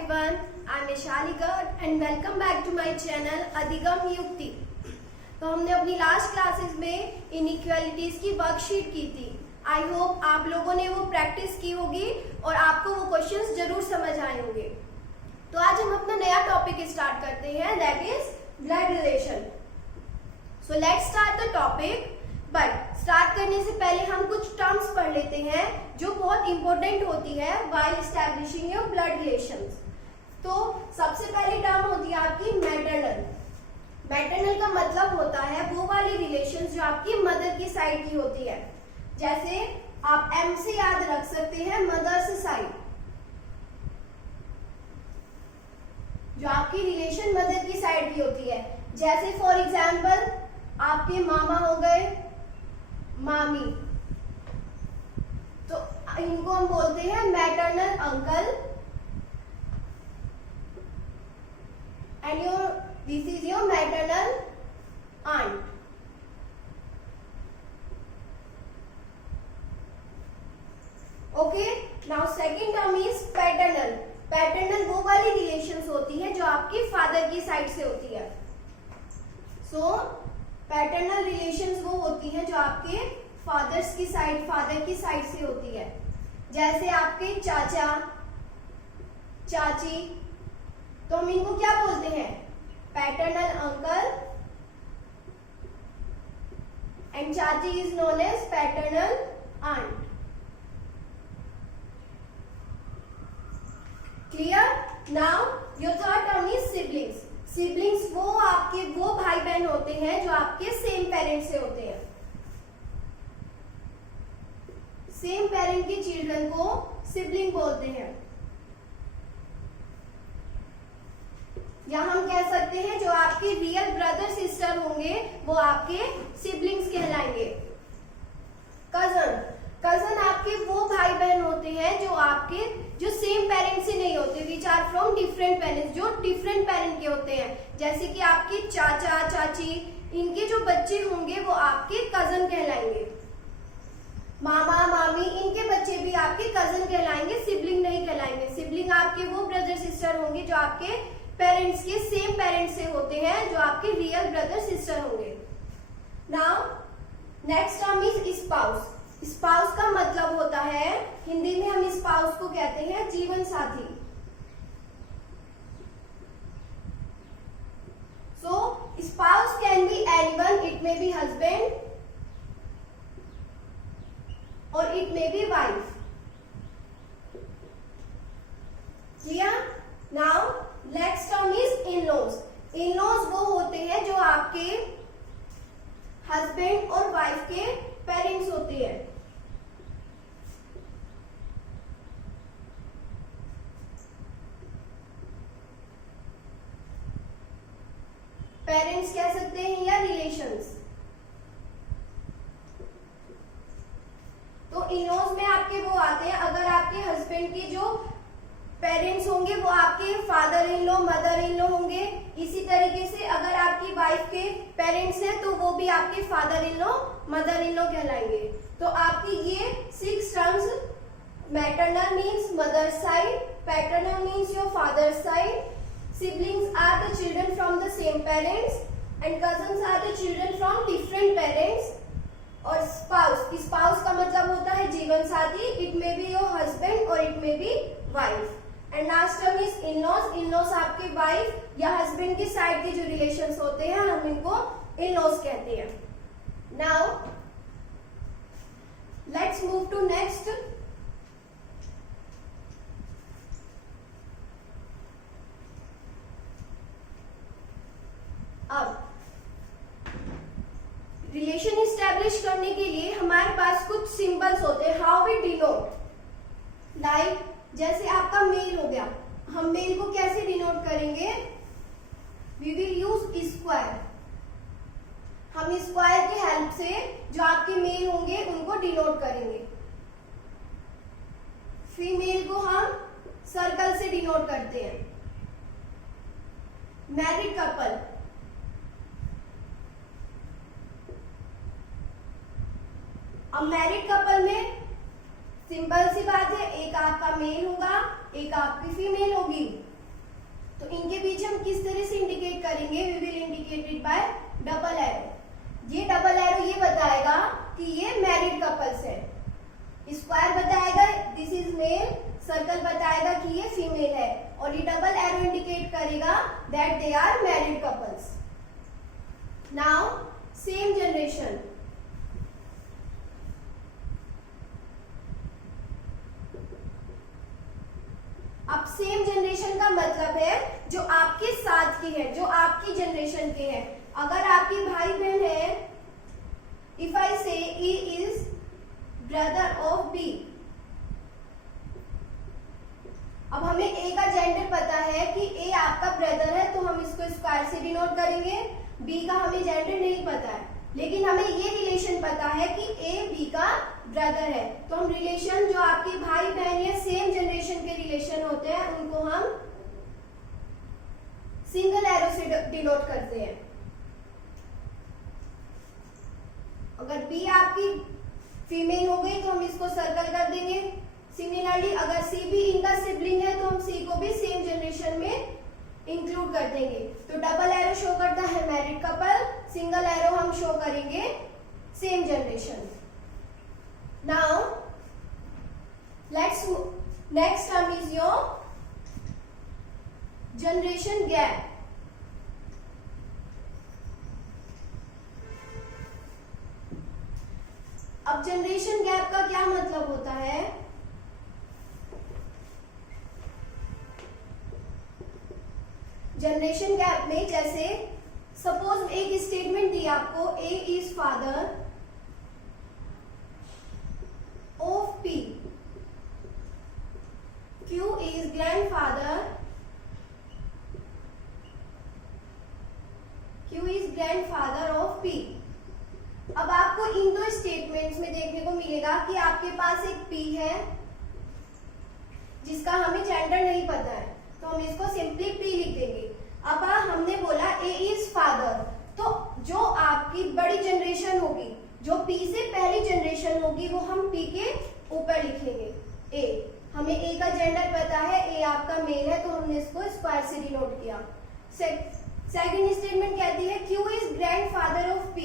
everyone, I am Ishali Garg and welcome back to my channel अधिगम युक्ति। तो हमने अपनी लास्ट क्लासेस में इनइक्वालिटीज की वर्कशीट की थी। आई होप आप लोगों ने वो प्रैक्टिस की होगी और आपको वो क्वेश्चंस जरूर समझ आए होंगे। तो आज हम अपना नया टॉपिक स्टार्ट करते हैं, that is blood relation. So let's start the topic, but start करने से पहले हम कुछ टर्म्स पढ़ लेते हैं जो बहुत इंपॉर्टेंट होती है while establishing your blood relations. तो सबसे पहली टर्म होती है आपकी मैटरनल। मैटरनल का मतलब होता है वो वाली रिलेशंस जो आपकी मदर की साइड की होती है। जैसे आप एम से याद रख सकते हैं मदर्स साइड, जो आपकी रिलेशन मदर की साइड की होती है। जैसे फॉर एग्जाम्पल आपके मामा हो गए मामी, तो इनको हम बोलते हैं maternal uncle and this is your maternal aunt. Okay, now second term is paternal. Paternal वो वाली रिलेशंस होती है जो आपके फादर की साइड से होती है। सो पैटर्नल रिलेशंस वो होती हैं जो आपके फादर की साइड से होती है। जैसे आपके चाचा चाची, तो हम इनको क्या बोलते हैं, पैटर्नल अंकल, एंड चाची is known as paternal aunt. Clear? Now your third term is siblings. Siblings वो आपके वो भाई बहन होते हैं जो आपके सेम पेरेंट से होते हैं। सेम पेरेंट के चिल्ड्रन को सिबलिंग बोलते हैं। या हम कह सकते हैं जो आपके रियल ब्रदर सिस्टर होंगे वो आपके सिबलिंग्स कहलाएंगे। कजन, कजन आपके वो भाई बहन होते हैं जो सेम पेरेंट से नहीं होते, which are from different parents, जो डिफरेंट पेरेंट के होते हैं। जैसे कि आपके चाचा चाची, इनके जो बच्चे होंगे वो आपके कजन कहलाएंगे। मामा मामी, इनके बच्चे भी आपके कजन कहलाएंगे, सिबलिंग नहीं कहलाएंगे। सिबलिंग आपके वो ब्रदर सिस्टर होंगे जो आपके पेरेंट्स के सेम पेरेंट्स से होते हैं, जो आपके रियल ब्रदर सिस्टर होंगे। Now next term is spouse. Spouse का मतलब होता है, हिंदी में हम स्पाउस को कहते हैं जीवन साथी। So spouse can be anyone, it may be husband और it may be wife. Clear? Now next term is in-laws. In-laws वो होते हैं जो आपके हस्बैंड और वाइफ के पेरेंट्स होते हैं। पेरेंट्स कह सकते हैं या रिलेशंस। तो इन-लॉज में आपके वो आते हैं, अगर आपके हस्बैंड के जो पेरेंट्स होंगे वो आपके father in law mother in law होंगे। इसी तरीके से अगर आपकी वाइफ के पेरेंट्स हैं तो वो भी आपके father in law mother in law कहलाएंगे। तो आपकी ये 6 terms, maternal means mother side, paternal means your father side, siblings are the children from the same parents, and cousins are the children from different parents, और spouse का मतलब होता है जीवन साथी, it may be your husband और it may be wife, and last term is in-laws। in-laws आपके wife या husband की साइड के जो relations होते हैं हम इनको in-laws कहते हैं। Now let's move to next। अब रिलेशन इस्टेब्लिश करने के लिए हमारे पास कुछ सिंबल्स होते हैं, हाउ वी डिनोट। लाइक जैसे आपका मेल हो गया, हम मेल को कैसे डिनोट करेंगे, वी विल यूज स्क्वायर। हम स्क्वायर की हेल्प से जो आपके मेल होंगे उनको डिनोट करेंगे। फीमेल को हम सर्कल से डिनोट करते हैं। मैरिड कपल, अब मैरिड कपल में सिंपल सी बात है, एक आपका मेल होगा एक आपकी फीमेल होगी। तो इनके बीच हम किस तरह से इंडिकेट करेंगे? We will indicate it by double arrow. ये डबल एरो ये बताएगा कि ये मैरिड कपल्स है। स्क्वायर बताएगा दिस इज मेल, सर्कल बताएगा कि ये फीमेल है, और ये डबल एरो इंडिकेट करेगा that they are married couples. Now same generation, अब सेम जनरेशन का मतलब है जो आपके साथ के हैं, जो आपकी जनरेशन के हैं। अगर आपके भाई बहन है, इफ आई से E is brother of B, अब हमें A का जेंडर पता है कि A आपका ब्रदर है, तो हम इसको स्क्वायर से डिनोट करेंगे। B का हमें जेंडर नहीं पता है, लेकिन हमें ये रिलेशन पता है कि A B का ब्रदर है, तो हम रिलेशन जो आपके भाई बहन या सेम जनरेशन के रिलेशन होते हैं उनको हम सिंगल एरो से डिनोट करते हैं। अगर B आपकी फीमेल हो गई तो हम इसको सर्कल कर देंगे। सिमिलरली अगर C भी इनका सिबलिंग है तो हम C को भी सेम जनरेशन में इंक्लूड कर देंगे। तो डबल एरो शो करता है मैरिड कपल, सिंगल एरो हम शो करेंगे same generation. Now let's next term is your generation gap. अब जनरेशन गैप का क्या मतलब होता है? जनरेशन गैप में जैसे सपोज एक स्टेटमेंट दी आपको, A is father of P, Q is grandfather, Q is grandfather of P। अब आपको इन दो स्टेटमेंट्स में देखने को मिलेगा कि आपके पास एक P है जिसका हमें जेंडर नहीं पता है, तो हम इसको सिंपली P लिख देंगे। अब हमने बोला A इज फादर, तो जो आपकी बड़ी जनरेशन होगी, जो P से पहली जनरेशन होगी, वो हम P के ऊपर लिखेंगे A। हमें A का जेंडर पता है, A आपका मेल है, तो हमने इसको स्क्वायर से डिनोट किया। सेकंड स्टेटमेंट कहती है Q is grandfather of P।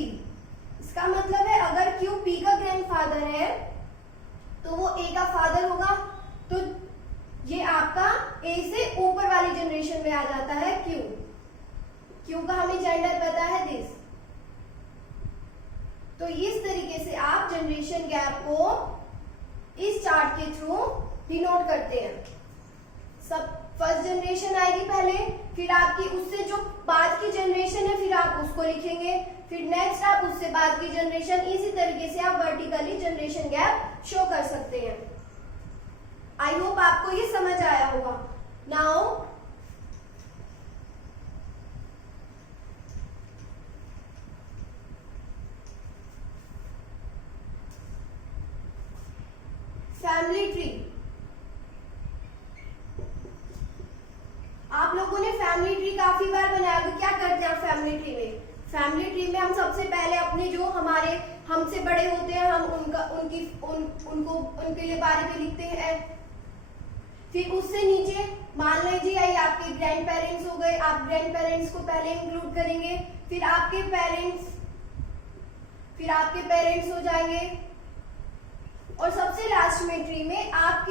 इसका मतलब है अगर Q P का ग्रैंडफादर है तो वो A का फादर होगा, तो ये आपका A से ऊपर वाली जनरेशन में आ जाता है Q का हमें जेंडर पता है दिस। तो इस तरीके से आप जनरेशन गैप को इस चार्ट के थ्रू डिनोट करते हैं। सब फर्स्ट जनरेशन आएगी पहले, फिर आपकी उससे जो बाद की जनरेशन है फिर आप उसको लिखेंगे, फिर नेक्स्ट आप उससे बाद की जनरेशन, इसी तरीके से आप वर्टिकली जनरेशन गैप शो कर सकते हैं। आई होप आपको ये समझ आया होगा। Now family tree. आप लोगों ने फैमिली ट्री काफी बार बनाया होगा। क्या करते हैं फैमिली ट्री में? फैमिली ट्री में हम सबसे पहले अपने जो हमारे हमसे बड़े होते हैं हम उनके लिए बारे में लिखते हैं। फिर उससे नीचे मान लीजिए ये आपके ग्रैंड पेरेंट्स हो गए, आप ग्रैंड पेरेंट्स को पहले इंक्लूड करेंगे, फिर आपके पेरेंट्स हो जाएंगे, और सबसे लास्ट में ट्री में आप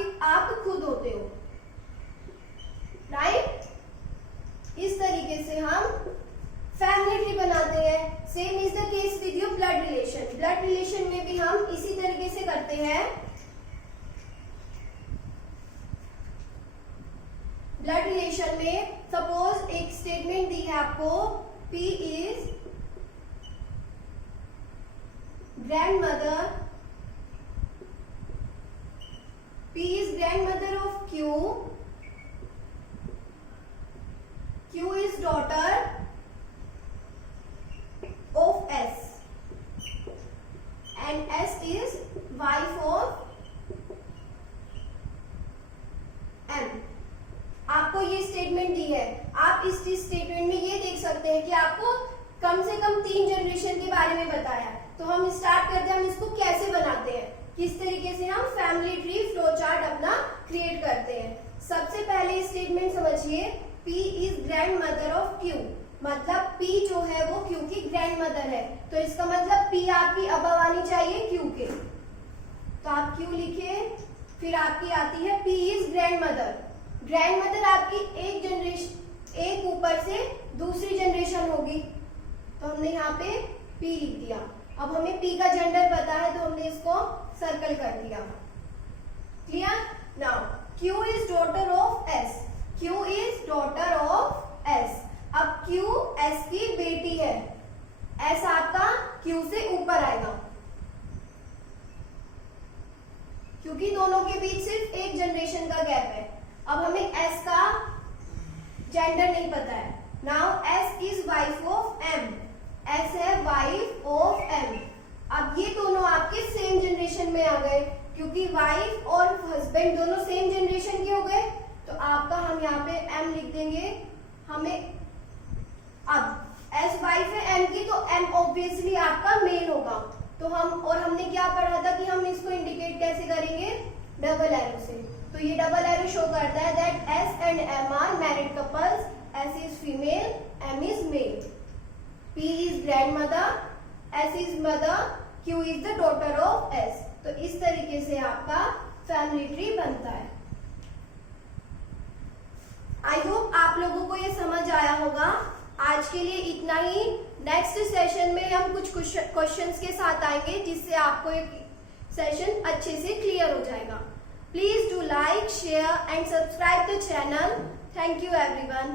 खुद होते हो, राइट? इस तरीके से हम फैमिली ट्री बनाते हैं। Same is the case with your blood relation. Blood relation में भी हम इसी तरीके से करते हैं। ब्लड रिलेशन में सपोज एक स्टेटमेंट दी है आपको, P is grandmother, P is grandmother of Q, Q is daughter of S, and S is wife of M। आपको ये स्टेटमेंट दी है, आप इस स्टेटमेंट में ये देख सकते हैं कि आपको कम से कम 3 जनरेशन के बारे में बताया। तो हम स्टार्ट करते हैं, हम इसको कैसे बनाते हैं, किस तरीके से हम फैमिली ट्री फ्लो चार्ट अपना क्रिएट करते हैं। सबसे पहले स्टेटमेंट समझिए, P is grand mother of Q, मतलब P जो है वो Q की ग्रैंड मदर है, तो इसका मतलब P आपकी अबव आनी चाहिए Q के, तो आप Q लिखे, फिर आपकी आती है P is grand mother. Grand mother आपकी एक जनरेशन, एक ऊपर से दूसरी जनरेशन होगी, तो हमने यहाँ पे P लिख दिया। अब हमें P का जेंडर पता है तो हमने इसको सर्कल कर दिया। Clear? Now Q is daughter of S, Q is daughter of S। अब Q S की बेटी है, S आपका Q से ऊपर आएगा, क्योंकि दोनों के बीच सिर्फ एक जनरेशन का गैप है। अब हमें S का जेंडर नहीं पता है। Now S is wife of M, S है वाइफ ऑफ M। अब ये दोनों आपके सेम जनरेशन में आ गए, क्योंकि वाइफ और हस्बैंड दोनों सेम जनरेशन के हो गए, तो आपका हम यहाँ पे M लिख देंगे। हमें अब S वाइफ है M की, तो M ऑब्वियसली आपका मेल होगा, तो हमने क्या पढ़ा था कि हम इसको इंडिकेट कैसे करेंगे, डबल एरो से। तो ये डबल एरो शो करता है that S and M are married couples, S is female, M is male. P is grandmother, S is mother, Q is the daughter of S। तो इस तरीके से आपका फैमिली ट्री बनता है। I hope आप लोगों को ये समझ आया होगा। आज के लिए इतना ही। नेक्स्ट सेशन में हम कुछ क्वेश्चंस के साथ आएंगे, जिससे आपको एक सेशन अच्छे से क्लियर हो जाएगा। Please do like, share and subscribe the channel. Thank you everyone.